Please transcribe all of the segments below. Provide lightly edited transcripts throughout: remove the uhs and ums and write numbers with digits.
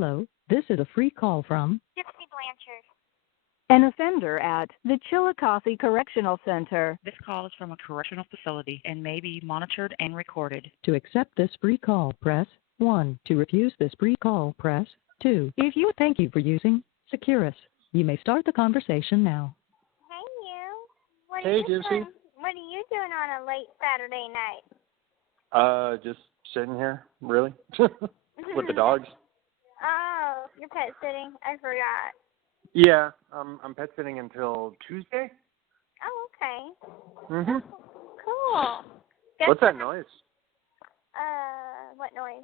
Hello, this is a free call from Gypsy Blanchard. An offender at the Chillicothe Correctional Center. This call is from a correctional facility and may be monitored and recorded. To accept this free call, press 1. To refuse this free call, press 2. Thank you for using Securus. You may start the conversation now. Hey, you. What Hey, Gypsy. What are you doing on a late Saturday night? Just sitting here, really, with the dogs. Oh, you're pet sitting? I forgot. Yeah, I'm pet sitting until Tuesday. Oh, okay. Mhm. Cool. What's that noise? What noise?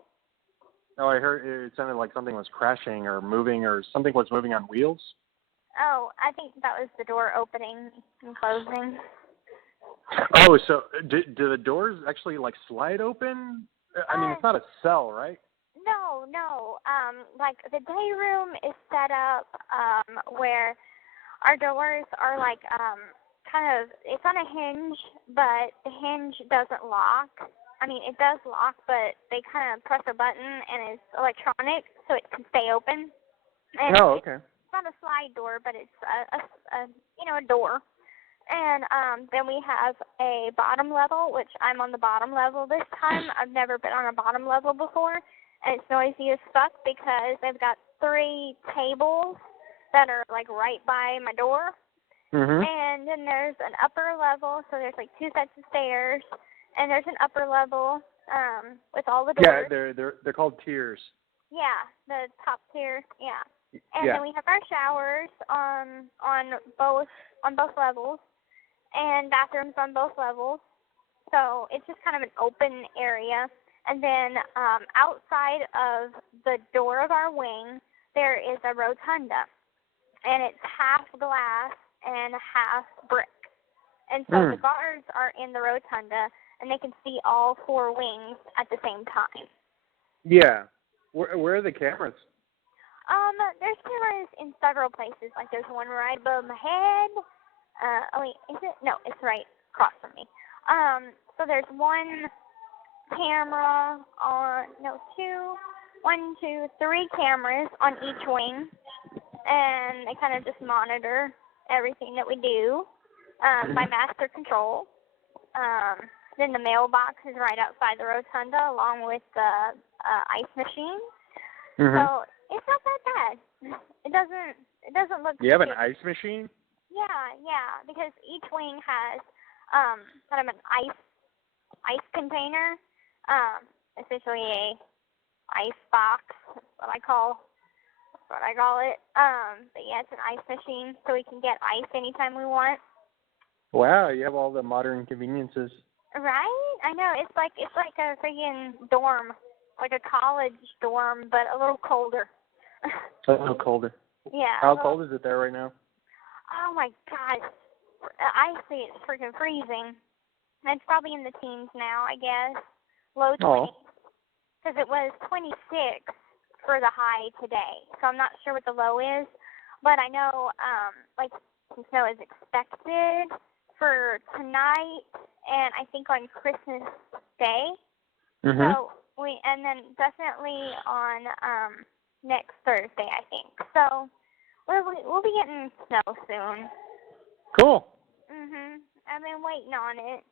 Oh, I heard it sounded like something was crashing or moving, or something was moving on wheels. Oh, I think that was the door opening and closing. Oh, so do the doors actually like slide open? I mean, it's not a cell, right? No. Like the day room is set up where our doors are like kind of, it's on a hinge, but the hinge doesn't lock. I mean, it does lock, but they kind of press a button and it's electronic, so it can stay open. And Oh, okay. It's not a slide door, but it's a door. And then we have a bottom level, which I'm on the bottom level this time. I've never been on a bottom level before. And it's noisy as fuck because they've got 3 tables that are like right by my door. Mhm. And then there's an upper level, so there's like 2 sets of stairs. And there's an upper level with all the doors. Yeah, they're called tiers. Yeah, the top tier. Yeah. And Yeah. then we have our showers on both levels, and bathrooms on both levels. So it's just kind of an open area. And then outside of the door of our wing, there is a rotunda, and it's half glass and half brick. And so the guards are in the rotunda, and they can see all 4 wings at the same time. Yeah. Where are the cameras? There's cameras in several places. Like there's one right above my head. Is it? No, it's right across from me. So there's 1 camera on, 3 cameras on each wing, and they kind of just monitor everything that we do by master control. Then the mailbox is right outside the rotunda, along with the ice machine. Mhm. So it's not that bad. It doesn't look. You have an ice machine? Yeah, because each wing has kind of an ice container, essentially a ice box. That's what I call it. But yeah, it's an ice machine, so we can get ice anytime we want. Wow, you have all the modern conveniences. Right? I know. It's like a friggin' dorm, like a college dorm, but a little colder. A little colder. Yeah. How cold is it there right now? Oh my God. I see it's freaking freezing. It's probably in the teens now, I guess. Low 20s. Because it was 26 for the high today. So I'm not sure what the low is. But I know, some snow is expected for tonight and I think on Christmas Day. Mhm. So and then definitely on next Thursday, I think. So we'll be getting snow soon. Cool. I've been waiting on it.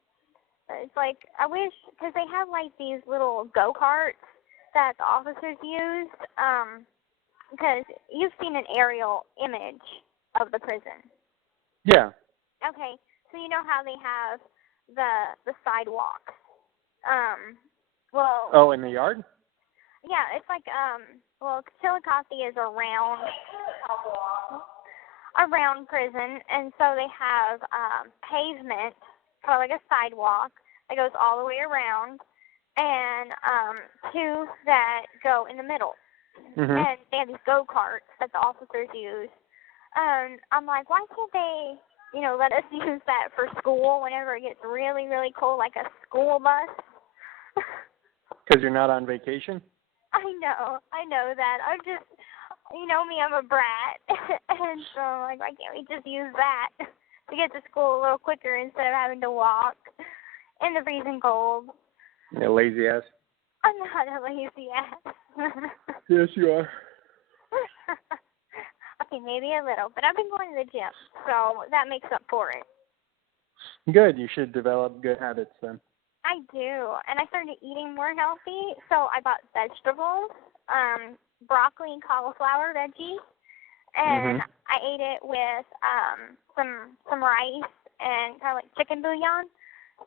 It's like I wish, because they have like these little go-karts that the officers use. Because you've seen an aerial image of the prison. Yeah. Okay, so you know how they have the sidewalks. In the yard? Yeah, it's like Chillicothe is a round prison, and so they have pavement, or like a sidewalk that goes all the way around, and 2 that go in the middle. And they have these go-karts that the officers use. And I'm like, why can't they, let us use that for school whenever it gets really, really cold, like a school bus? Because you're not on vacation? I know that. I'm just, me, I'm a brat. And so I'm like, why can't we just use that to get to school a little quicker instead of having to walk in the freezing cold? You lazy ass. I'm not a lazy ass. Yes, you are. healthy, maybe a little, but I've been going to the gym, so that makes up for it. Good. You should develop good habits then. I do, and I started eating more healthy, so I bought vegetables, broccoli and cauliflower veggies, and I ate it with some rice and kind of like chicken bouillon.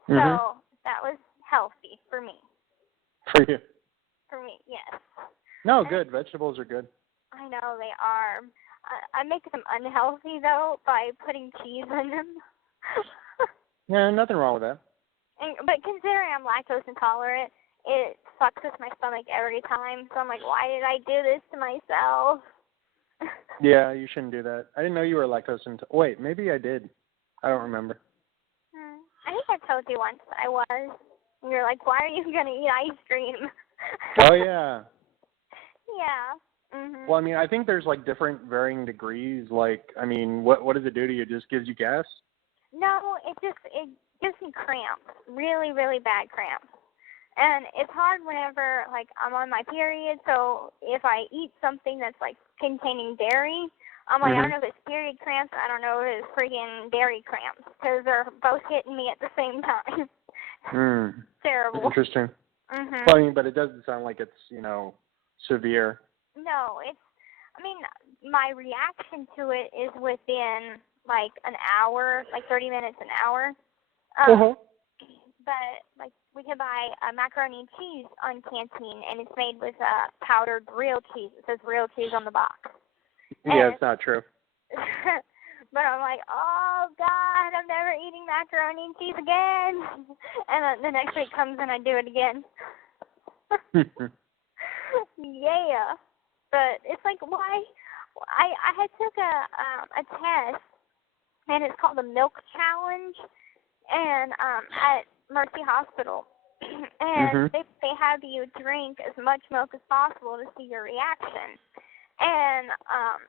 So that was healthy for me. For you? For me, yes. No, good. Vegetables are good. I know they are. I make them unhealthy though by putting cheese in them. Yeah, nothing wrong with that. But considering I'm lactose intolerant, it fucks with my stomach every time. So I'm like, why did I do this to myself? Yeah, you shouldn't do that. I didn't know you were lactose intolerant. Wait, maybe I did. I don't remember. I think I told you once I was. And you're like, why are you going to eat ice cream? Oh, yeah. Yeah. Well, I mean, I think there's, like, different varying degrees. Like, I mean, what does it do to you? It just gives you gas? No, it gives me cramps. Really, really bad cramps. And it's hard whenever, like, I'm on my period. So if I eat something that's, like, containing dairy, I'm like, I don't know if it's period cramps. I don't know if it's freaking dairy cramps. Because they're both hitting me at the same time. Terrible. Interesting. Well, I mean, but it doesn't sound like it's, severe. No, I mean, my reaction to it is within, like, an hour, like 30 minutes, an hour. But, like, we can buy macaroni and cheese on Canteen, and it's made with powdered real cheese. It says real cheese on the box. Yeah, it's not true. But I'm like, oh, God, I'm never eating macaroni and cheese again. And then the next week comes and I do it again. Yeah. But it's like, why? I had took a test, and it's called the Milk Challenge, and at Mercy Hospital. And they have you drink as much milk as possible to see your reaction. And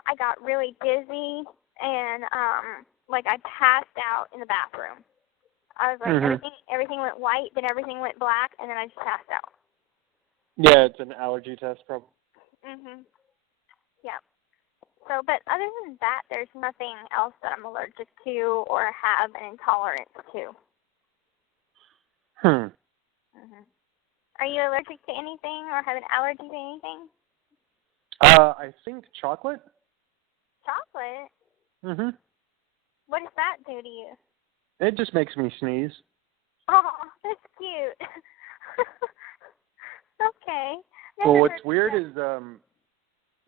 I got really dizzy, and like I passed out in the bathroom. I was like, everything went white, then everything went black, and then I just passed out. Yeah, it's an allergy test, probably. Yeah. So, but other than that, there's nothing else that I'm allergic to or have an intolerance to. Are you allergic to anything or have an allergy to anything? I think chocolate. Chocolate? What does that do to you? It just makes me sneeze. Oh, that's cute. Okay. Well, what's weird is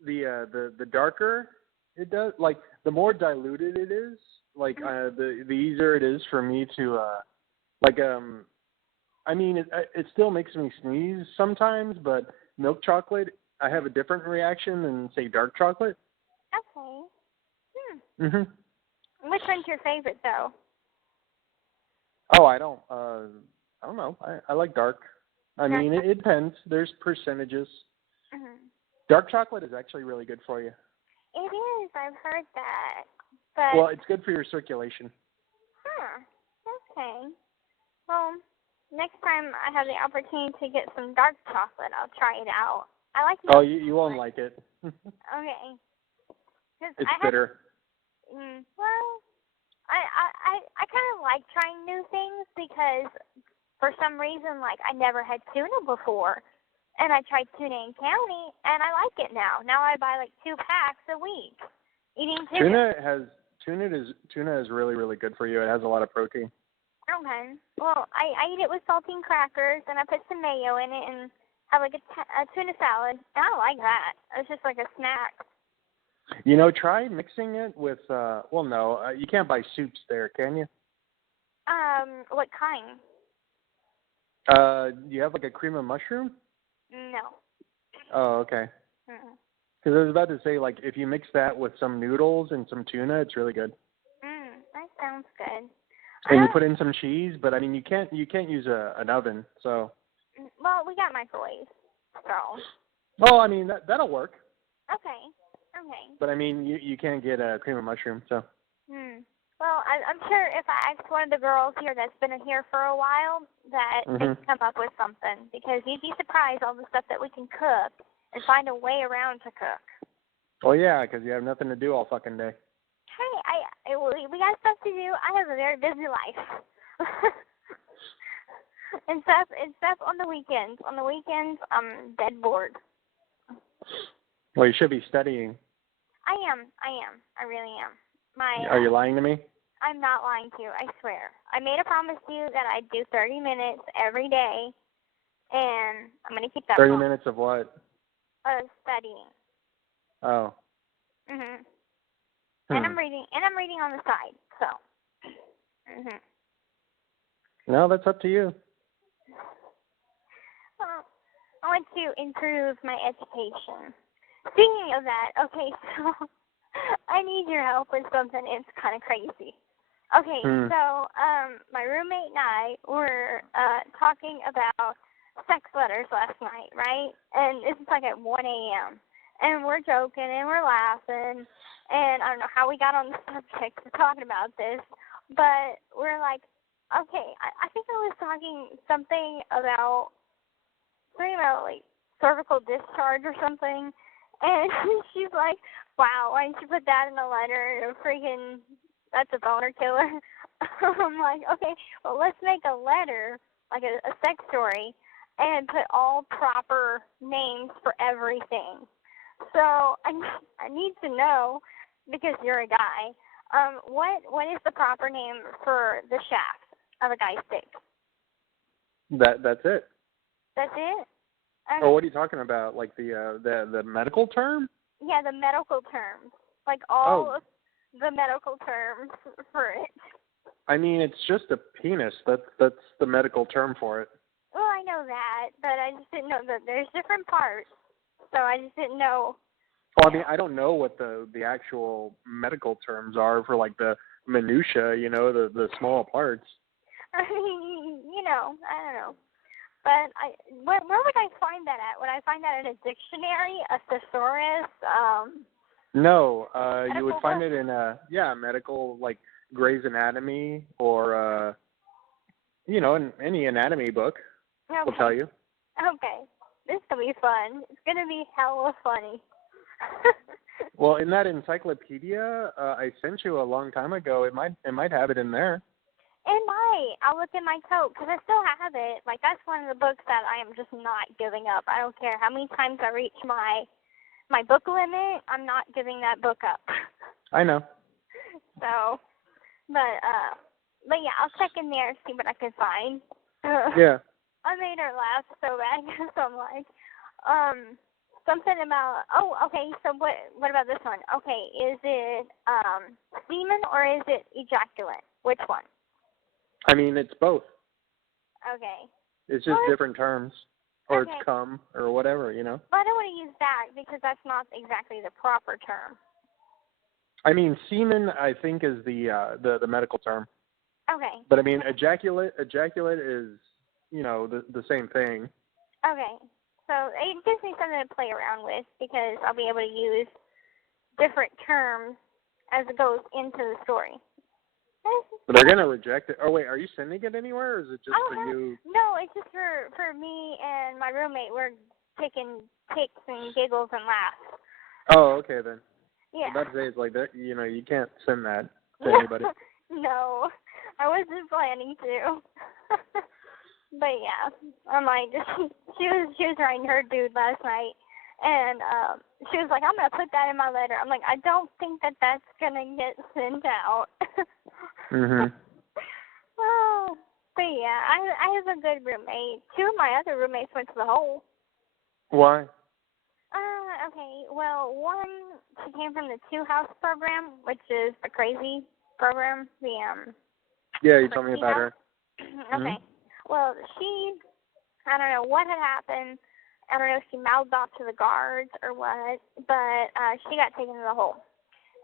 the darker it does, like the more diluted it is, like the easier it is for me to I mean it still makes me sneeze sometimes, but milk chocolate I have a different reaction than say dark chocolate. Okay. Which one's your favorite though? Oh, I don't know. I like dark. I mean, it depends. There's percentages. Dark chocolate is actually really good for you. It is. I've heard that. But well, it's good for your circulation. Okay. Well, next time I have the opportunity to get some dark chocolate, I'll try it out. I like. Oh, you won't like it. Okay. It's bitter. Well, I kind of like trying new things because for some reason, like, I never had tuna before. And I tried tuna in county, and I like it now. Now I buy, like, 2 packs a week. Eating tuna. Tuna is really, really good for you. It has a lot of protein. Okay. Well, I eat it with saltine crackers, and I put some mayo in it and have, like, a tuna salad. And I like that. It's just like a snack. Try mixing it with, you can't buy soups there, can you? What kind? Do you have like a cream of mushroom? No. Oh, okay. Because I was about to say, like, if you mix that with some noodles and some tuna, it's really good. That sounds good. And you put in some cheese, but I mean, you can't use an oven, so. Well, we got microwaves, so. Oh, I mean that'll work. Okay. But I mean, you can't get a cream of mushroom, so. Well, I'm sure if I asked one of the girls here that's been here for a while, that they can come up with something. Because you'd be surprised all the stuff that we can cook and find a way around to cook. Oh, yeah, because you have nothing to do all fucking day. Hey, we got stuff to do. I have a very busy life. and stuff on the weekends. On the weekends, I'm dead bored. Well, you should be studying. I am. I really am. Are you lying to me? I'm not lying to you, I swear. I made a promise to you that I'd do 30 minutes every day, and I'm going to keep that 30 promise. minutes of what? Of studying. Oh. Mhm. And I'm reading on the side, so. Mhm. No, that's up to you. Well, I want to improve my education. Speaking of that, okay, so I need your help with something. It's kind of crazy. Okay, so my roommate and I were talking about sex letters last night, right? And this is like at 1 a.m. And we're joking and we're laughing. And I don't know how we got on the subject of talking about this, but we're like, okay, I think I was talking something about like cervical discharge or something. And she's like, wow, why didn't you put that in a letter? Freaking, that's a boner killer. I'm like, okay, well, let's make a letter, like a sex story, and put all proper names for everything. So I need to know, because you're a guy, what is the proper name for the shaft of a guy's dick? That's it. That's it? Oh, what are you talking about? Like the medical term? Yeah, the medical terms. Like all of the medical terms for it. I mean, it's just a penis. That's the medical term for it. Well, I know that, but I just didn't know that there's different parts. So I just didn't know. Well, I mean, I don't know what the actual medical terms are for like the minutia, the small parts. I mean, I don't know. But where would I find that at? Would I find that in a dictionary, a thesaurus? No, you would find it in medical, like Gray's Anatomy, or in any anatomy book. Okay. Will tell you. Okay, this is gonna be fun. It's gonna be hella funny. Well, in that encyclopedia I sent you a long time ago, it might have it in there. It might. I'll look in my coat because I still have it. Like, that's one of the books that I am just not giving up. I don't care how many times I reach my book limit. I'm not giving that book up. I know. So, but yeah, I'll check in there and see what I can find. Yeah. I made her laugh so bad because I'm like, something about. Oh, okay. So what about this one? Okay, is it semen or is it ejaculate? Which one? I mean, it's both. Okay. It's just different terms. Or it's cum, or whatever, But I don't want to use that because that's not exactly the proper term. I mean, semen, I think, is the medical term. Okay. But I mean, ejaculate is, the same thing. Okay. So it gives me something to play around with because I'll be able to use different terms as it goes into the story. But they're gonna reject it. Oh wait, are you sending it anywhere, or is it just for you? No, it's just for me and my roommate. We're taking pics and giggles and laughs. Oh, okay then. Yeah. I was about to say, it's like that. You can't send that to anybody. No, I wasn't planning to. But yeah, I'm like, she was writing her dude last night, and she was like, I'm gonna put that in my letter. I'm like, I don't think that's gonna get sent out. Mhm. Oh, but yeah, I have a good roommate. Two of my other roommates went to the hole. Why? Okay. Well, one, she came from the Two House program, which is a crazy program. Yeah, you told me about her. Okay. Well, I don't know what had happened. I don't know if she mouthed off to the guards or what, but she got taken to the hole.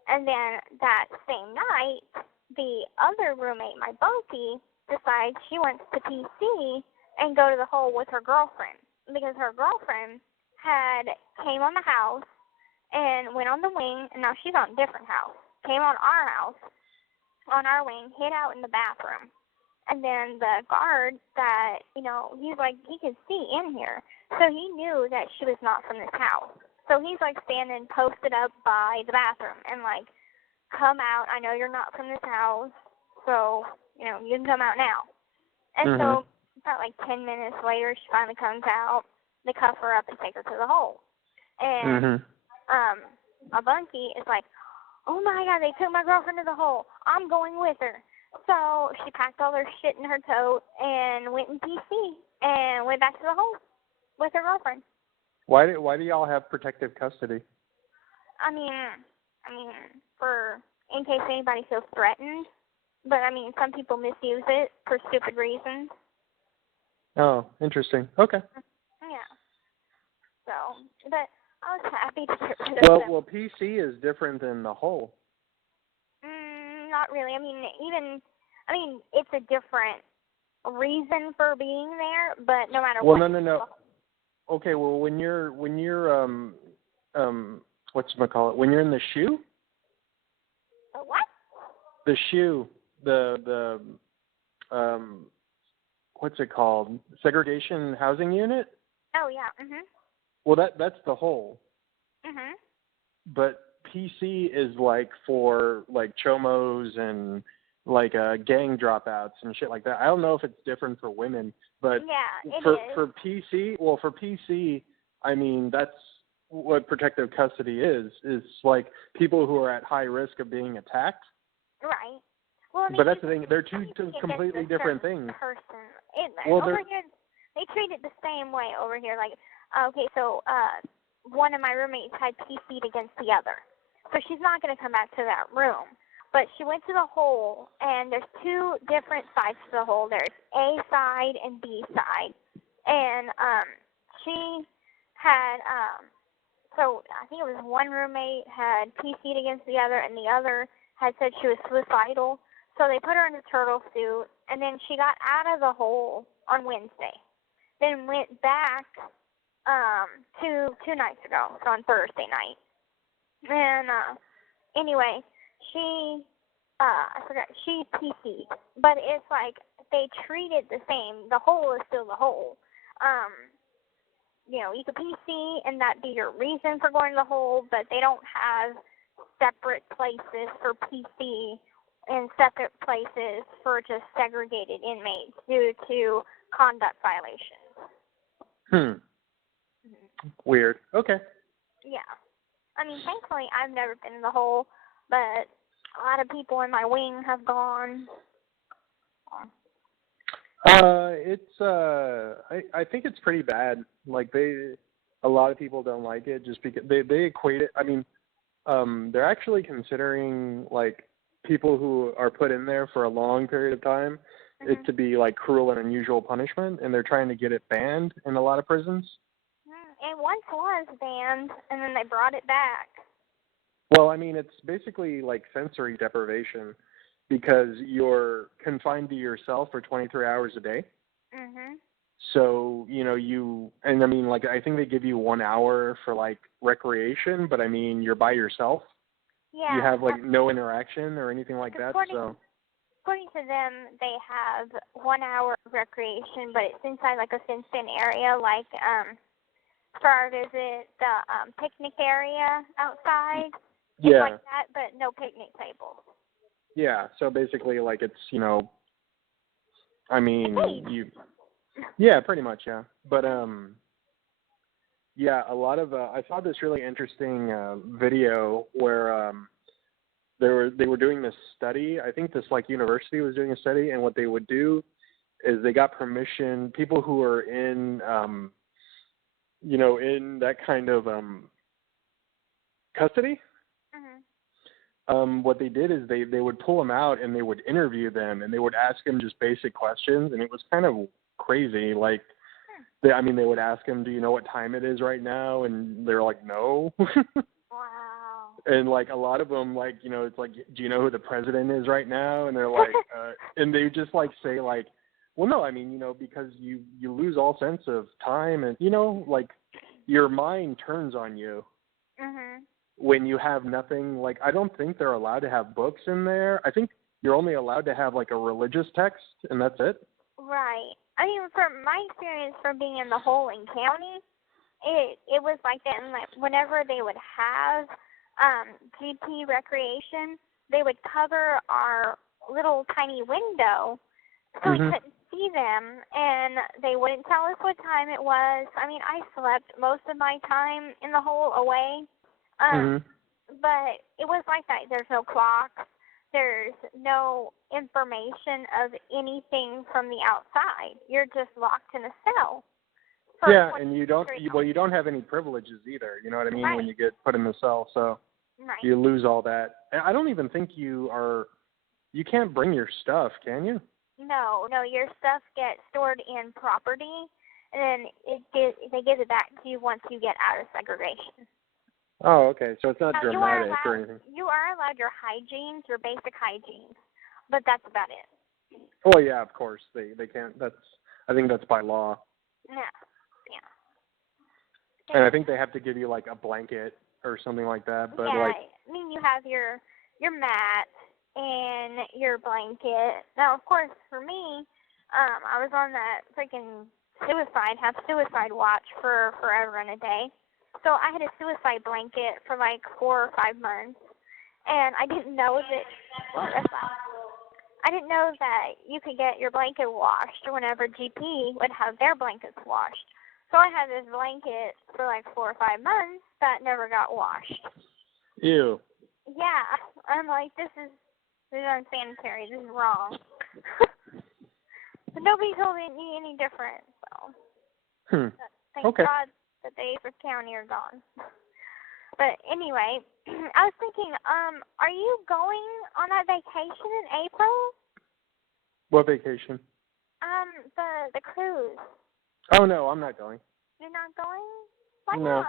And then that same night, the other roommate, my bunkie, decides she wants to PC and go to the hole with her girlfriend because her girlfriend came on the house and went on the wing, and now she's on a different house. Came on our house, on our wing, hid out in the bathroom. And then the guard he's like, he could see in here. So he knew that she was not from this house. So he's like standing posted up by the bathroom and like, come out. I know you're not from this house, so you know you can come out now. And so about like 10 minutes later, she finally comes out. They cuff her up and take her to the hole. And a bunkie is like, oh my God, they took my girlfriend to the hole. I'm going with her. So she packed all her shit in her tote and went in PC and went back to the hole with her girlfriend. Why do y'all have protective custody? I mean, for in case anybody feels threatened. But I mean, some people misuse it for stupid reasons. Oh, interesting. Okay. Yeah. So, but I was happy to get rid of them. Well, PC is different than the hole. Not really. I mean, it's a different reason for being there, but no matter what. Well, no. Okay, well, when you're whatchamacallit, when you're in the shoe? The what? The shoe, the what's it called? Segregation housing unit? Oh, yeah. Well, that's the hole. But PC is like for like chomos and like gang dropouts and shit like that. I don't know if it's different for women, but yeah, for PC, I mean, that's what protective custody is like people who are at high risk of being attacked. Right. Well, I mean, but that's the thing. They're two completely different things. Over here, they treat it the same way over here. Like, okay, so one of my roommates had PC'd against the other. So she's not going to come back to that room. But she went to the hole, and there's two different sides to the hole. There's A side and B side. And she had, so I think it was one roommate had PC'd against the other, and the other had said she was suicidal. So they put her in a turtle suit, and then she got out of the hole on Wednesday. Then went back two nights ago, so on Thursday night. And anyway, she PC'd, but it's like they treat it the same. The hole is still the hole. You know, you could PC and that be your reason for going to the hole, but they don't have separate places for PC and separate places for just segregated inmates due to conduct violations. Weird. Okay. Yeah. I mean, thankfully, I've never been in the hole, but a lot of people in my wing have gone. I think it's pretty bad. Like a lot of people don't like it just because they equate it. I mean, they're actually considering like people who are put in there for a long period of time it to be like cruel and unusual punishment, and they're trying to get it banned in a lot of prisons. It once was banned, and then they brought it back. Well, I mean, it's basically like sensory deprivation because you're confined to yourself for 23 hours a day. So, you know, and I mean, like, I think they give you 1 hour for like recreation, but I mean, you're by yourself. Yeah. You have like no interaction or anything like that. So according to them, they have 1 hour of recreation, but it's inside like a fenced-in area, like for our visit, the picnic area outside. It's like that, but no picnic tables. Yeah, so basically, like, it's, you know, I mean, yeah, pretty much, yeah. But, yeah, a lot of, I saw this really interesting video where they were doing this study. I think this, like, university was doing a study, and what they would do is they got permission, people who are in, you know, in that kind of custody. What they did is they would pull them out and they would interview them and they would ask them just basic questions, and it was kind of crazy. Like, they would ask them, do you know what time it is right now? And they're like, no. Wow. And like a lot of them, like, you know, it's like, do you know who the president is right now? And they're like, and they just like say like, well, no, I mean, you know, because you lose all sense of time and, you know, like your mind turns on you. When you have nothing, like, I don't think they're allowed to have books in there. I think you're only allowed to have, like, a religious text, and that's it. Right. I mean, from my experience from being in the hole in county, it was like that, and like whenever they would have GP recreation, they would cover our little tiny window so we couldn't see them, and they wouldn't tell us what time it was. I mean, I slept most of my time in the hole away, but it was like that. There's no clocks. There's no information of anything from the outside. You're just locked in a cell. Yeah, and you don't have any privileges either. You know what I mean? Right. When you get put in the cell, so you lose all that. I don't even think you can't bring your stuff, can you? No, your stuff gets stored in property, and then they give it back to you once you get out of segregation. Oh, okay. So it's not dramatic or anything. You are allowed your hygienes, your basic hygienes, but that's about it. Oh yeah, of course they can't. I think that's by law. Yeah. And I think they have to give you like a blanket or something like that. But I mean, you have your mat and your blanket. Now, of course, for me, I was on that freaking suicide watch for forever and a day. So I had a suicide blanket for like 4 or 5 months, and I didn't know that you could get your blanket washed whenever GP would have their blankets washed. So I had this blanket for like 4 or 5 months that never got washed. Ew. Yeah, I'm like, this is unsanitary. This is wrong. But nobody told me any different. So thank God that the Athens County are gone. But anyway, I was thinking, are you going on that vacation in April? What vacation? The cruise. Oh no, I'm not going. You're not going? Why No.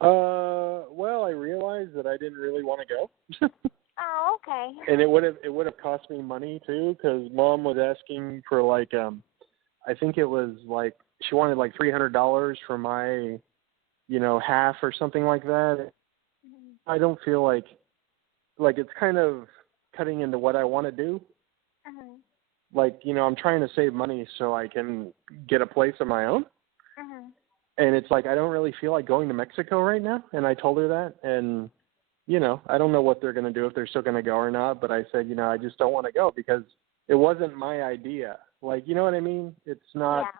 not? Well, I realized that I didn't really want to go. Oh, okay. And it would have cost me money too, because Mom was asking for like I think it was like she wanted like $300 for my, half or something like that. I don't feel like it's kind of cutting into what I want to do. Like, I'm trying to save money so I can get a place of my own. And it's like I don't really feel like going to Mexico right now. And I told her that. And, I don't know what they're going to do, if they're still going to go or not. But I said, I just don't want to go because it wasn't my idea. Like, you know what I mean? It's not. Yeah.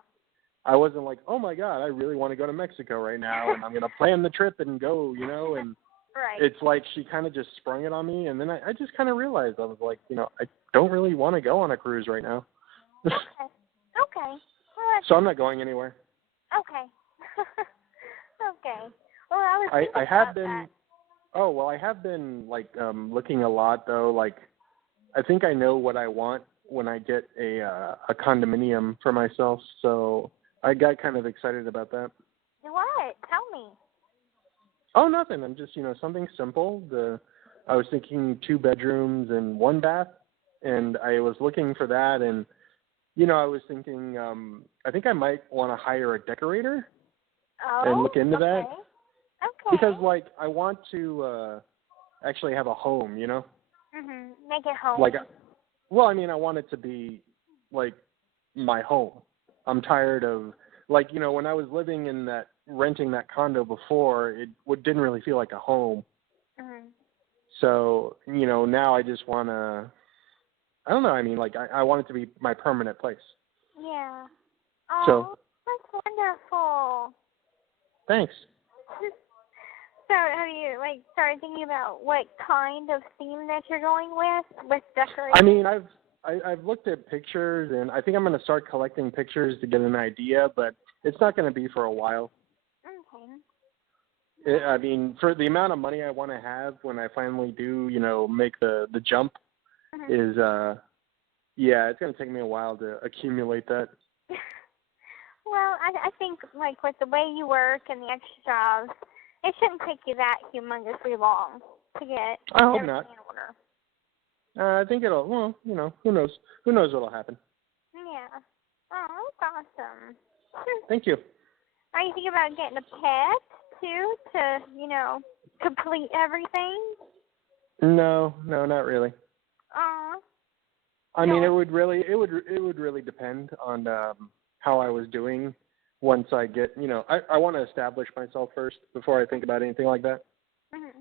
I wasn't like, oh, my God, I really want to go to Mexico right now. And I'm going to plan the trip and go, and it's like she kind of just sprung it on me. And then I just kind of realized, I was like, I don't really want to go on a cruise right now. Okay. Well, so I'm not going anywhere. Okay. Okay. Well, I have been. That. Oh well, I have been like looking a lot though. Like, I think I know what I want when I get a condominium for myself. So I got kind of excited about that. What? Tell me. Oh, nothing. I'm just something simple. I was thinking 2 bedrooms and 1 bath, and I was looking for that. And I was thinking I think I might want to hire a decorator and look into that. Okay. Because like I want to actually have a home, Make it home. Like, well, I mean, I want it to be like my home. I'm tired of like when I was living in renting that condo before, it didn't really feel like a home. So now I just want to. I don't know. I mean, like I want it to be my permanent place. Yeah. Oh, so, that's wonderful. Thanks. So have you started thinking about what kind of theme that you're going with decorating? I mean, I've looked at pictures, and I think I'm going to start collecting pictures to get an idea, but it's not going to be for a while. Okay. I mean, for the amount of money I want to have when I finally do, make the jump, is it's going to take me a while to accumulate that. Well, I think with the way you work and the extra jobs, it shouldn't take you that humongously long to get everything in order. I think it'll. Well, who knows? Who knows what'll happen? Yeah. Oh, that's awesome. Thank you. Are you thinking about getting a pet too to complete everything? No, not really. I mean, it would really depend on how I was doing once I get, I want to establish myself first before I think about anything like that. Mm-hmm.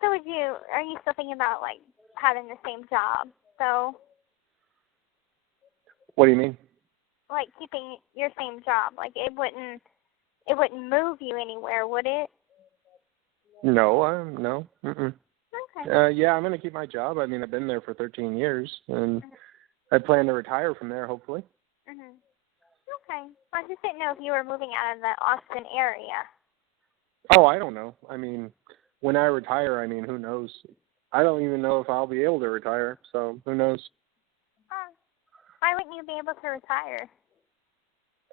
So are you still thinking about, like, having the same job? So, What do you mean? like, keeping your same job. Like, it wouldn't move you anywhere, would it? No, no. Mm-mm. Okay. Yeah, I'm going to keep my job. I mean, I've been there for 13 years, and I plan to retire from there, hopefully. Mm-hmm. Okay. I just didn't know if you were moving out of the Austin area. Oh, I don't know. I mean, when I retire, I mean, who knows? I don't even know if I'll be able to retire, so who knows? Why wouldn't you be able to retire?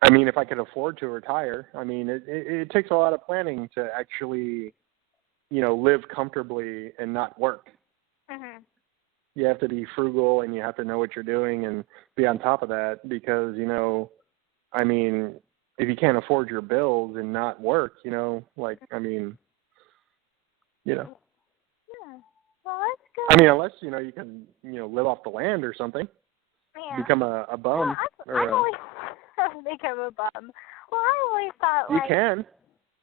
I mean, if I could afford to retire, I mean, it takes a lot of planning to actually, live comfortably and not work. Mm-hmm. You have to be frugal and you have to know what you're doing and be on top of that because, I mean, if you can't afford your bills and not work, I mean, Yeah. Well, that's good. I mean, unless, you can, live off the land or something. Yeah. Become a bum. Well, I've always become a bum. Well, I always thought, you can.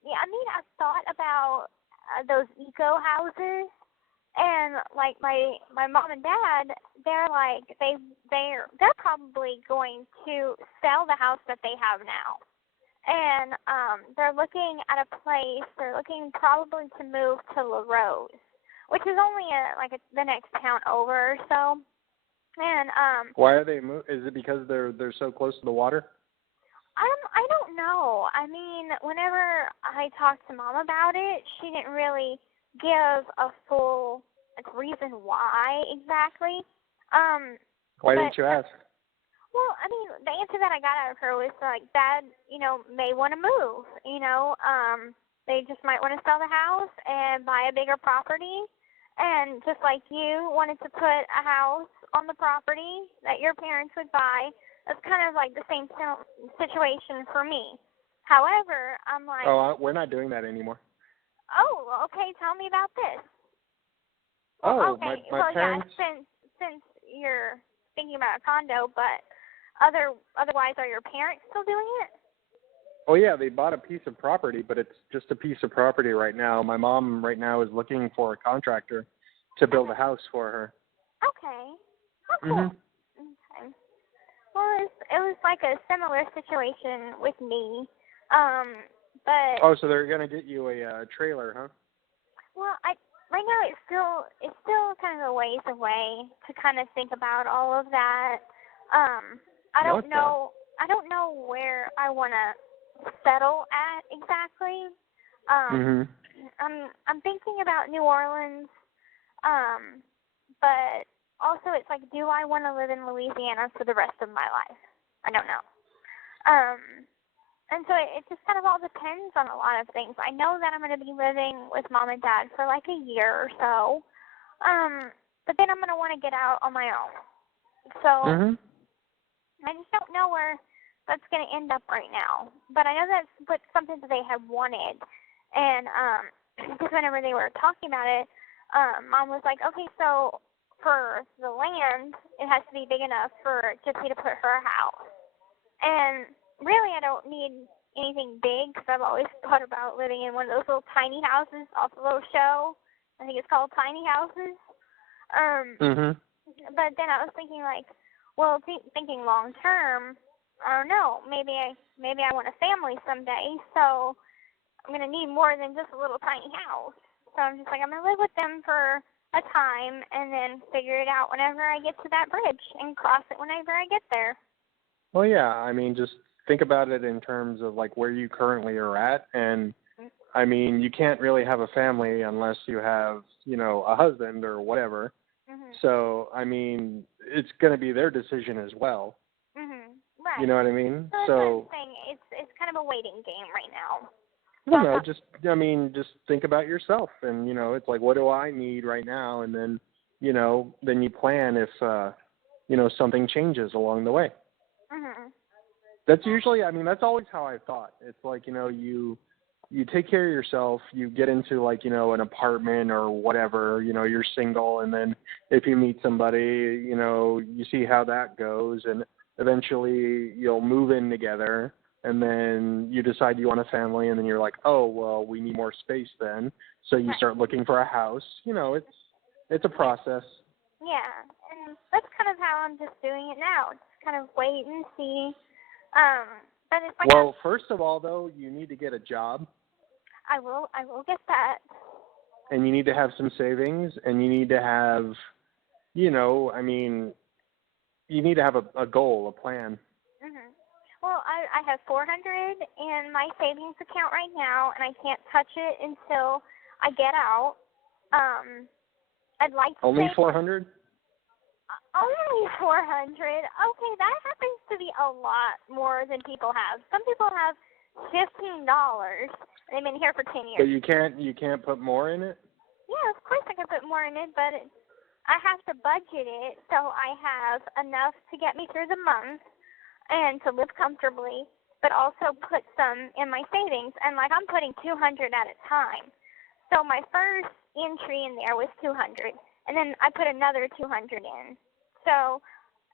Yeah, I mean, I've thought about those eco houses, and like my mom and dad, they're like they're probably going to sell the house that they have now, and they're looking at a place. They're looking probably to move to La Rose, which is only the next town over or so. And why are they is it because they're so close to the water? I don't know. I mean, whenever I talked to Mom about it, she didn't really give a full reason why exactly. Why didn't you ask? Well, I mean, the answer that I got out of her was like, Dad, may want to move. They just might want to sell the house and buy a bigger property. And just like you wanted to put a house on the property that your parents would buy, it's kind of like the same situation for me. However, I'm like... Oh, we're not doing that anymore. Oh, okay. Tell me about this. Oh, okay. my parents... Yeah, since you're thinking about a condo, but otherwise, are your parents still doing it? Oh, yeah, they bought a piece of property, but it's just a piece of property right now. My mom right now is looking for a contractor to build a house for her. Okay. Oh, cool. Mm-hmm. Okay. Well, it was like a similar situation with me, but... Oh, so they're going to get you a trailer, huh? Well, right now it's still kind of a ways away to kind of think about all of that. I don't know where I want to settle at exactly. I'm thinking about New Orleans, but also it's like, do I want to live in Louisiana for the rest of my life? I don't know. And so it just kind of all depends on a lot of things. I know that I'm going to be living with Mom and Dad for like a year or so, but then I'm going to want to get out on my own. So I just don't know where that's going to end up right now. But I know that's something that they have wanted. And because whenever they were talking about it, Mom was like, okay, so for the land, it has to be big enough for Gypsy to put her house. And really, I don't need anything big because I've always thought about living in one of those little tiny houses off the little show. I think it's called Tiny Houses. But then I was thinking thinking long term, I don't know, maybe I want a family someday, so I'm going to need more than just a little tiny house. So I'm just like, I'm going to live with them for a time and then figure it out whenever I get to that bridge and cross it whenever I get there. Well, yeah, I mean, just think about it in terms of like where you currently are at. And I mean, you can't really have a family unless you have, a husband or whatever. So, I mean, it's going to be their decision as well. Right. You know what I mean? So I'm saying it's kind of a waiting game right now. Well, no, just think about yourself. And, it's like, what do I need right now? And then, then you plan if, something changes along the way. That's usually, that's always how I thought. It's like, you take care of yourself, you get into like, an apartment or whatever, you're single. And then if you meet somebody, you see how that goes. And eventually you'll move in together. and then you decide you want a family, and then you're like, oh, well, we need more space then. So you start looking for a house. You know, it's a process. Yeah, and that's kind of how I'm just doing it now. Just kind of wait and see. But it's like well, first of all, though, you need to get a job. I will get that. And you need to have some savings, and you need to have, you know, I mean, you need to have a goal, a plan. Mhm. Well, I have $400 in my savings account right now, and I can't touch it until I get out. I'd like to Only save 400? Only 400. Okay, that happens to be a lot more than people have. Some people have $15. They've been here for 10 years. But you can't put more in it? Yeah, of course I can put more in it, but I have to budget it so I have enough to get me through the month and to live comfortably, but also put some in my savings. And like I'm putting 200 at a time. So my first entry in there was 200, and then I put another 200 in. So,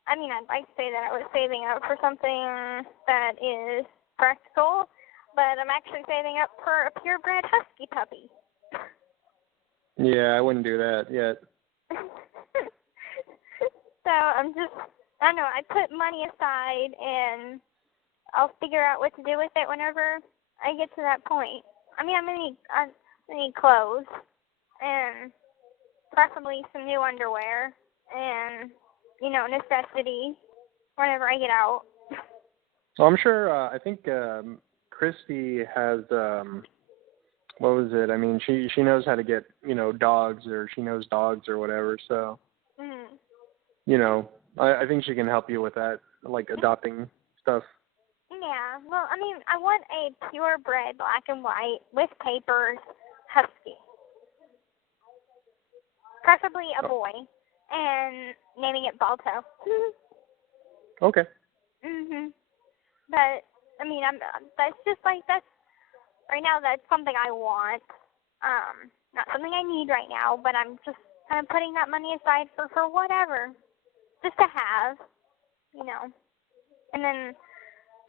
I mean, I'd like to say that I was saving up for something that is practical, but I'm actually saving up for a purebred husky puppy. Yeah, I wouldn't do that yet. So I don't know, I put money aside and I'll figure out what to do with it whenever I get to that point. I mean, I'm gonna need clothes and preferably some new underwear and, you know, necessities whenever I get out. Well, I'm sure, I think Christy has, what was it? I mean, she knows how to get, you know, dogs, or she knows dogs or whatever, so, you know, I think she can help you with that, like adopting stuff. Yeah, well, I mean, I want a purebred black and white with papers husky. Preferably a boy, and naming it Balto. Okay. But I mean, that's just like that's right now. That's something I want. Not something I need right now, but I'm just kind of putting that money aside for whatever, just to have, you know. And then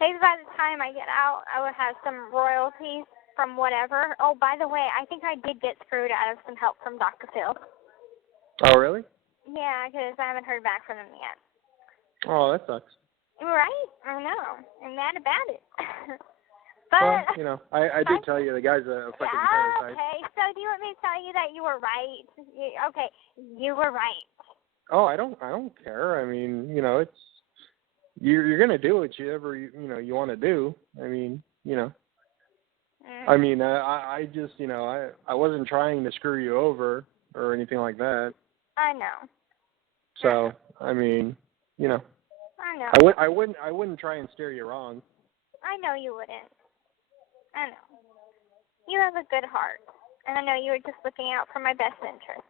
maybe by the time I get out, I would have some royalties from whatever. Oh, by the way, I think I did get screwed out of some help from Dr. Phil. Oh, really? Yeah, because I haven't heard back from him yet. Oh, that sucks. Right? I know. I'm mad about it. But, well, you know, I did tell you the guy's a fucking parasite. Okay, so do you want me to tell you that you were right? Okay, you were right. Oh, I don't care. I mean, you know, it's you're gonna do whatever you want to do. I mean, you know. I mean, I just, you know, I wasn't trying to screw you over or anything like that. I know. So, I mean, you know. I know. I wouldn't try and steer you wrong. I know you wouldn't. I know. You have a good heart, and I know you were just looking out for my best interest.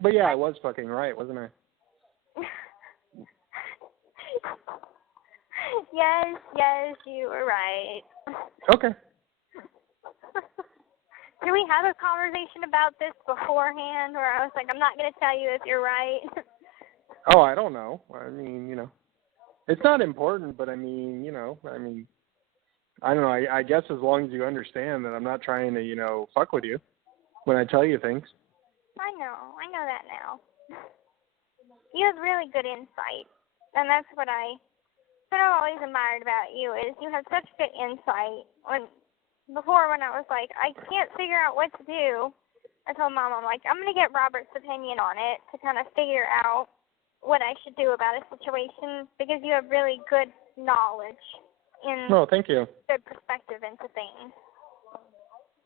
But yeah, I was fucking right, wasn't I? Yes, you were right. Okay. Did we have a conversation about this beforehand where I was like, I'm not going to tell you if you're right? Oh, I don't know. I mean, you know, it's not important, but I mean, you know, I mean, I don't know. I guess as long as you understand that I'm not trying to, you know, fuck with you when I tell you things. I know that now. You have really good insight, and that's what I've always admired about you is you have such good insight. Before when I was like, I can't figure out what to do, I told Mom, I'm like, I'm going to get Robert's opinion on it to kind of figure out what I should do about a situation because you have really good knowledge in No, thank you. Good perspective into things.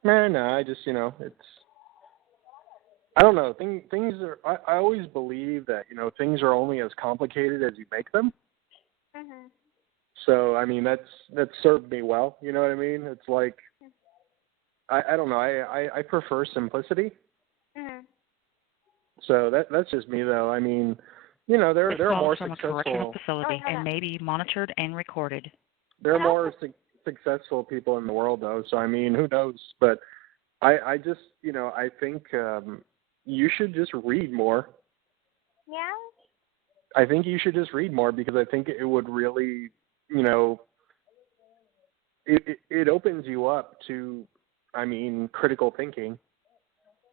No, I just, you know, it's, I don't know, things are, I always believe that, you know, things are only as complicated as you make them. So, I mean, that's served me well, you know what I mean? It's like, I don't know, I prefer simplicity. So that's just me, though. I mean, you know, there are more from successful. A correctional facility and may be monitored and recorded. There are more successful people in the world, though. So I mean, who knows? But I just, you know, I think you should just read more. Yeah. I think you should just read more because I think it would really, you know, it opens you up to, I mean, critical thinking.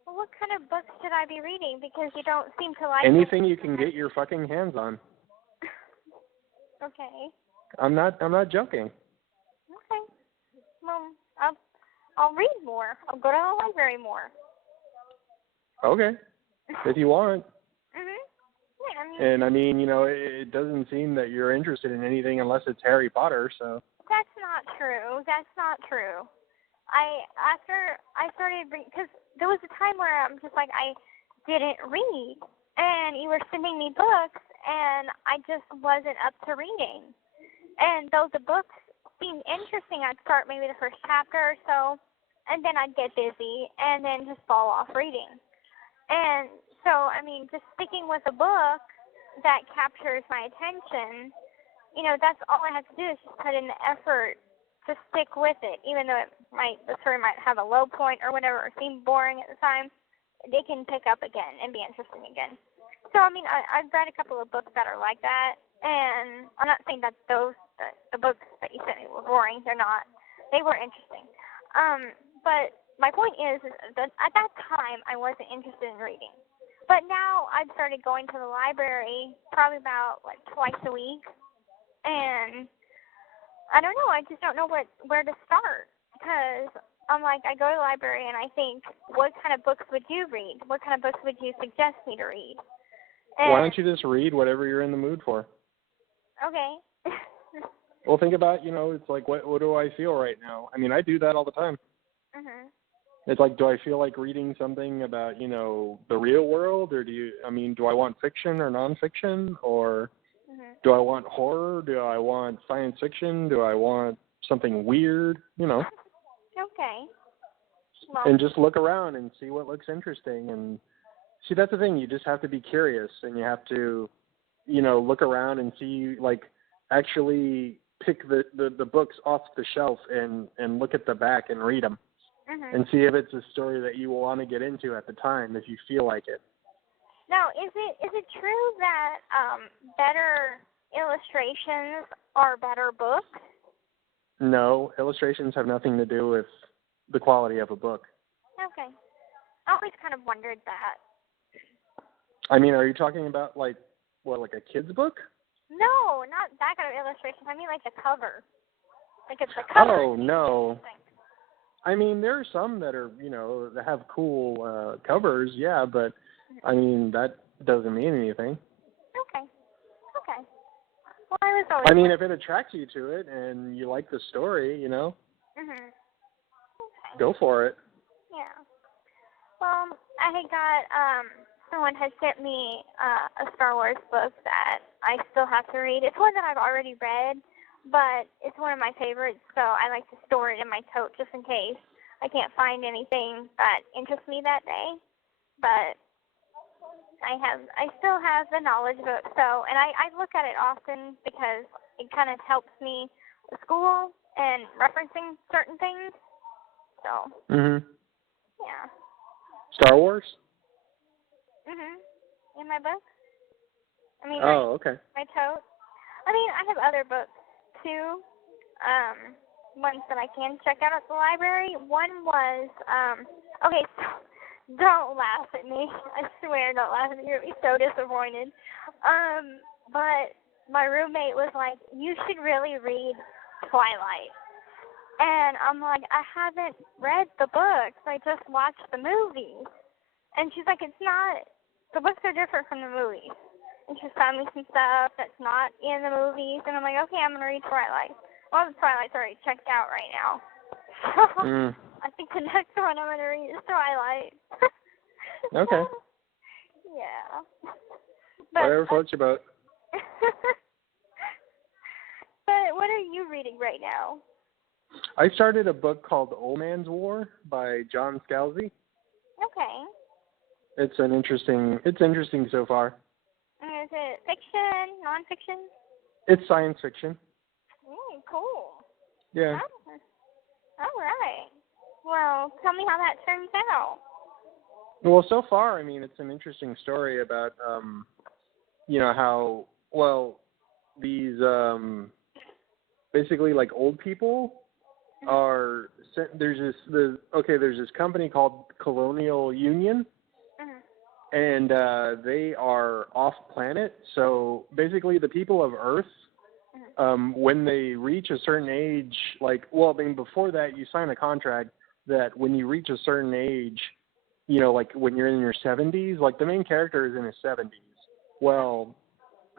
Well, what kind of books should I be reading? Because you don't seem to like anything you can get your fucking hands on. Okay. I'm not joking. Okay. Well, I'll read more. I'll go to the library more. Okay. If you want. Mhm. Yeah, And I mean, it doesn't seem that you're interested in anything unless it's Harry Potter, so. That's not true. That's not true. After I started reading, because there was a time where I'm just like, I didn't read, and you were sending me books, and I just wasn't up to reading. And though the books seemed interesting, I'd start maybe the first chapter or so, and then I'd get busy, and then just fall off reading. And so, I mean, just sticking with a book that captures my attention, that's all I have to do is just put in the effort to stick with it, even though the story might have a low point or whatever, or seem boring at the time. They can pick up again and be interesting again. So, I mean, I've read a couple of books that are like that, and I'm not saying that the books that you sent me were boring. They're not. They were interesting. But my point is that at that time, I wasn't interested in reading. But now I've started going to the library probably about, twice a week, and I don't know. I just don't know where to start, because I'm like, I go to the library and I think, what kind of books would you read? What kind of books would you suggest me to read? And, why don't you just read whatever you're in the mood for? Okay. Well, think about, it's like, what do I feel right now? I mean, I do that all the time. Mhm. It's like, do I feel like reading something about, the real world, or do I want fiction or nonfiction, or do I want horror? Do I want science fiction? Do I want something weird? Okay. Well, And just look around and see what looks interesting. And see, that's the thing. You just have to be curious, and you have to, look around and see, actually pick the books off the shelf and look at the back and read them. And see if it's a story that you want to get into at the time, if you feel like it. now, is it true that better illustrations are better books? No, illustrations have nothing to do with the quality of a book. Okay. I always kind of wondered that. I mean, are you talking about, like a kid's book? No, not that kind of illustration. I mean, like the cover. Like it's the cover. Oh, no. I mean, there are some that are, that have cool covers, yeah, but, I mean, that doesn't mean anything. Okay. Well, I was always... I mean, if it attracts you to it and you like the story, Okay. go for it. Yeah. Well, I had got, someone had sent me a Star Wars book that I still have to read. It's one that I've already read, but it's one of my favorites, so I like to store it in my tote just in case I can't find anything that interests me that day. But I still have the knowledge of it, so, and I look at it often because it kind of helps me with school and referencing certain things. So, yeah. Star Wars? In my book. I mean, okay. my tote. I mean, I have other books too. Ones that I can check out at the library. One was, okay, so don't laugh at me. I swear, don't laugh at me. You're going to be so disappointed. But my roommate was like, you should really read Twilight. And I'm like, I haven't read the books. I just watched the movies. And she's like, the books are different from the movies. And she's found me some stuff that's not in the movies. And I'm like, okay, I'm going to read Twilight. Well, Twilight's already checked out right now. So I think the next one I'm going to read is Twilight. Okay. Yeah. Whatever floats your boat. But what are you reading right now? I started a book called Old Man's War by John Scalzi. Okay. It's interesting so far. Is it fiction, nonfiction? It's science fiction. Cool. Yeah. Oh, all right. Well, tell me how that turns out. Well, so far, I mean, it's an interesting story about, how, these, basically, like, old people are there's this company called Colonial Union, and they are off planet. So basically, the people of Earth, when they reach a certain age, before that, you sign a contract that when you reach a certain age, like when you're in your 70s, like the main character is in his 70s. Well,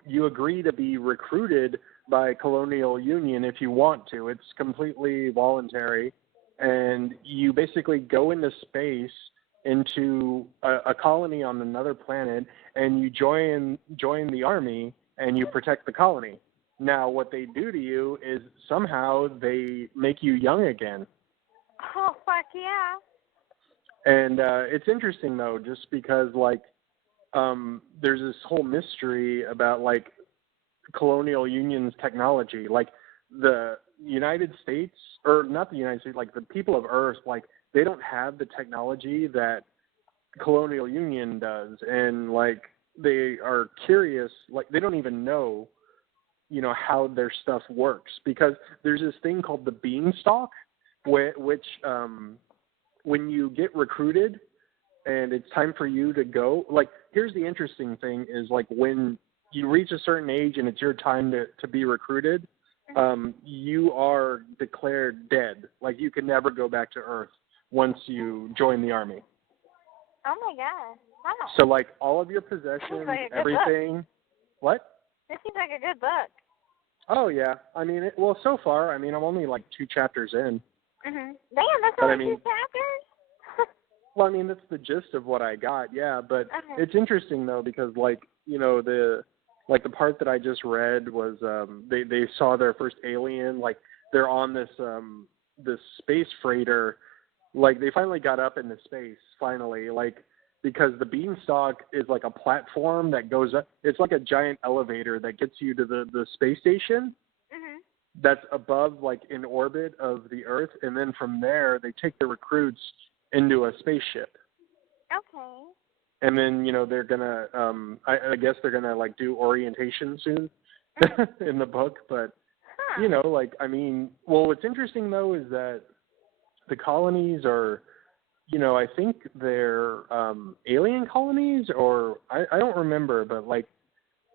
you agree to be recruited by Colonial Union if you want to. It's completely voluntary, and you basically go into space into a colony on another planet, and you join the army and you protect the colony. Now, what they do to you is somehow they make you young again. Oh, fuck yeah. And it's interesting, though, just because, there's this whole mystery about, Colonial Union's technology. Like, the United States, or not the United States, the people of Earth, they don't have the technology that Colonial Union does. And, they are curious, they don't even know, how their stuff works. Because there's this thing called the beanstalk, which when you get recruited and it's time for you to go, here's the interesting thing is, when you reach a certain age and it's your time to be recruited, you are declared dead. You can never go back to Earth once you join the army. Oh my god. Wow. So all of your possessions, everything. Book. What? This seems like a good book. Oh yeah. I mean, so far, I'm only 2 chapters in. Damn, that's only 2 chapters? Well, I mean, that's the gist of what I got, yeah. But it's interesting, though, because, the part that I just read was they saw their first alien. They're on this space freighter. They finally got up into space, finally. Because the beanstalk is a platform that goes up. It's like a giant elevator that gets you to the space station. That's above, in orbit of the Earth. And then from there, they take the recruits into a spaceship. Okay. And then, they're going to, I guess they're going to, do orientation soon in the book. But, what's interesting, though, is that the colonies are, I think they're alien colonies, or I don't remember. But,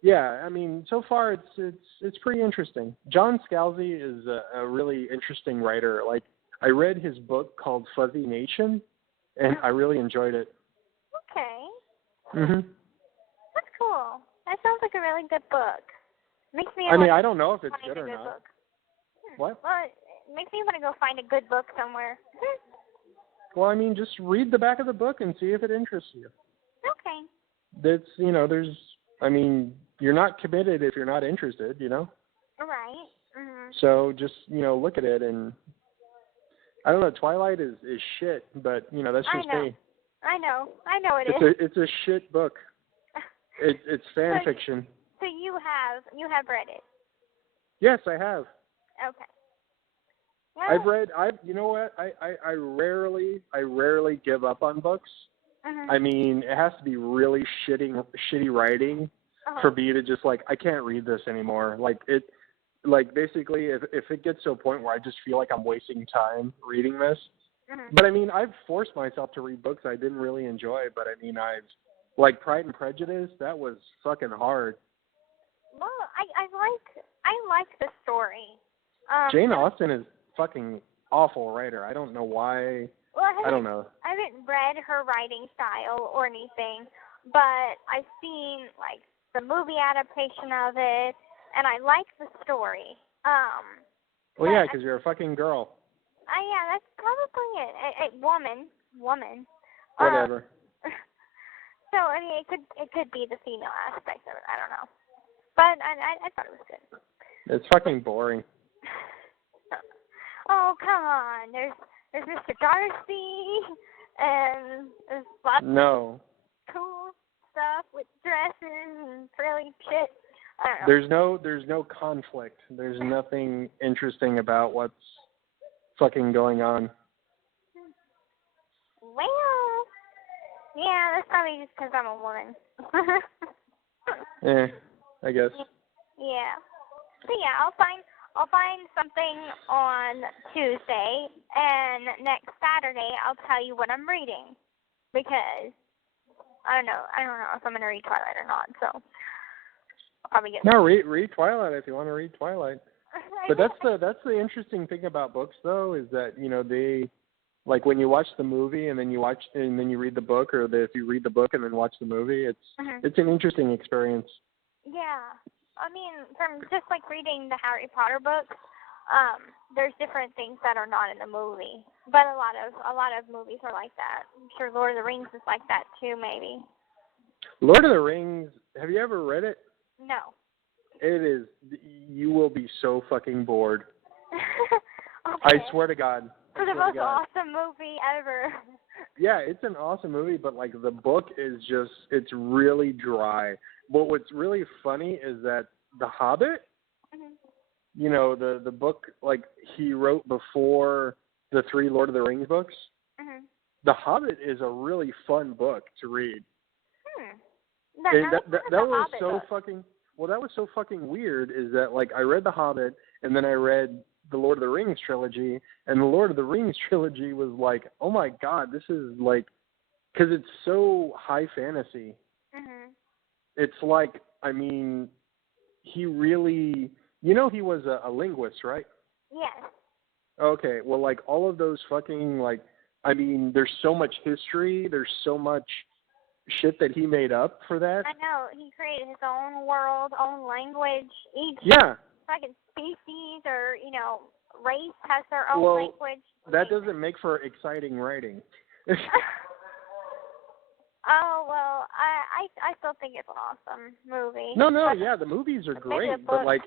yeah, so far it's pretty interesting. John Scalzi is a really interesting writer. I read his book called Fuzzy Nation, and I really enjoyed it. Okay. That's cool. That sounds like a really good book. Makes me. I don't know if it's good or not. Book. What? Well, it makes me want to go find a good book somewhere. Well, just read the back of the book and see if it interests you. Okay. That's you're not committed if you're not interested, Right. So just, look at it, and I don't know, Twilight is shit, but, that's just me. I know it is. It's a shit book. It's fan fiction. So you have read it? Yes, I have. Okay. Well, you know what? I rarely give up on books. It has to be really shitty writing for me to just I can't read this anymore. Basically if it gets to a point where I just feel like I'm wasting time reading this. But I've forced myself to read books I didn't really enjoy, but I've Pride and Prejudice, that was fucking hard. Well, I like the story. Jane Austen is fucking awful writer. I don't know why. Well, I don't know. I haven't read her writing style or anything, but I've seen the movie adaptation of it, and I like the story. Well, yeah, because you're a fucking girl. Yeah, that's probably it. Woman. Whatever. So it could be the female aspect of it. I don't know, but I thought it was good. It's fucking boring. Oh, come on. There's Mr. Darcy, and there's lots of cool stuff with dresses and frilly shit. I don't know. There's no conflict. There's nothing interesting about what's fucking going on. Well, yeah, that's probably just because I'm a woman. I guess. Yeah. So yeah, I'll find I'll find something on Tuesday, and next Saturday I'll tell you what I'm reading, because I don't know if I'm gonna read Twilight or not. So I'll probably get. No, read Twilight if you want to read Twilight. But that's the interesting thing about books, though, is that they, like, when you watch the movie and then you read the book, or if you read the book and then watch the movie, it's an interesting experience. Yeah, I mean, from just like reading the Harry Potter books, there's different things that are not in the movie, but a lot of movies are like that. I'm sure Lord of the Rings is like that too, maybe. Lord of the Rings. Have you ever read it? No. It is. You will be so fucking bored. Okay. I swear to God. It's the most awesome movie ever. Yeah, it's an awesome movie, but like the book is it's really dry. But what's really funny is that The Hobbit, the book like he wrote before the 3 Lord of the Rings books. The Hobbit is a really fun book to read. That was so fucking. Well, that was so fucking weird, is that, like, I read The Hobbit, and then I read the Lord of the Rings trilogy, and the Lord of the Rings trilogy was like, oh my God, this is, like, because it's so high fantasy. It's like, I mean, he really, he was a linguist, right? Yes. Okay, well, like, all of those fucking, like, I mean, there's so much history, there's so much shit that he made up for that. I know. He created his own world, own language. Each fucking species or, race has their own language. That doesn't make for exciting writing. Oh, well, I still think it's an awesome movie. No, yeah, the movies are great, but, like,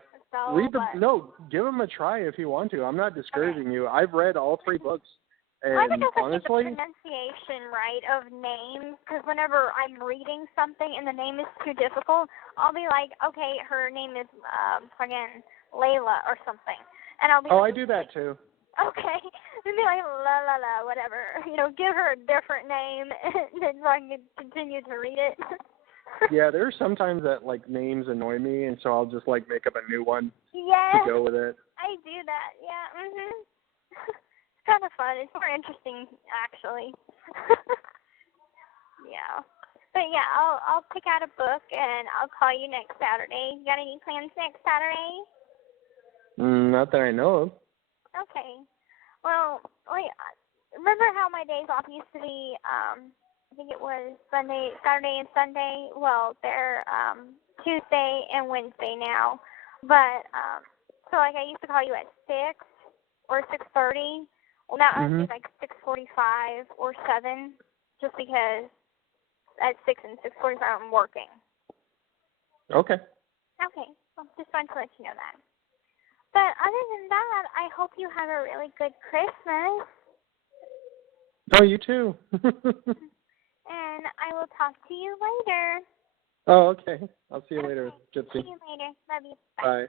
give them a try if you want to. I'm not discouraging you. I've read all 3 books. And I think I honestly, get the pronunciation right of names, because whenever I'm reading something and the name is too difficult, I'll be like, okay, her name is fucking Layla or something, and I'll be. Oh, I do that too. Okay, and be like la whatever, give her a different name, and then so I can continue to read it. Yeah, there's sometimes that like names annoy me, and so I'll just like make up a new one to go with it. I do that. Yeah. Kind of fun. It's more interesting, actually. Yeah. But yeah, I'll pick out a book and I'll call you next Saturday. You got any plans next Saturday? Not that I know of. Okay. Well, remember how my days off used to be? I think it was Saturday and Sunday. Well, they're Tuesday and Wednesday now. But so like I used to call you at 6 or 6:30. Well, now I think like 6:45 or 7, just because at 6 and 6:45 I'm working. Okay. Okay. Well, just wanted to let you know that. But other than that, I hope you have a really good Christmas. Oh, you too. And I will talk to you later. Oh, okay. I'll see you later, Gypsy. See you later. Love you. Bye.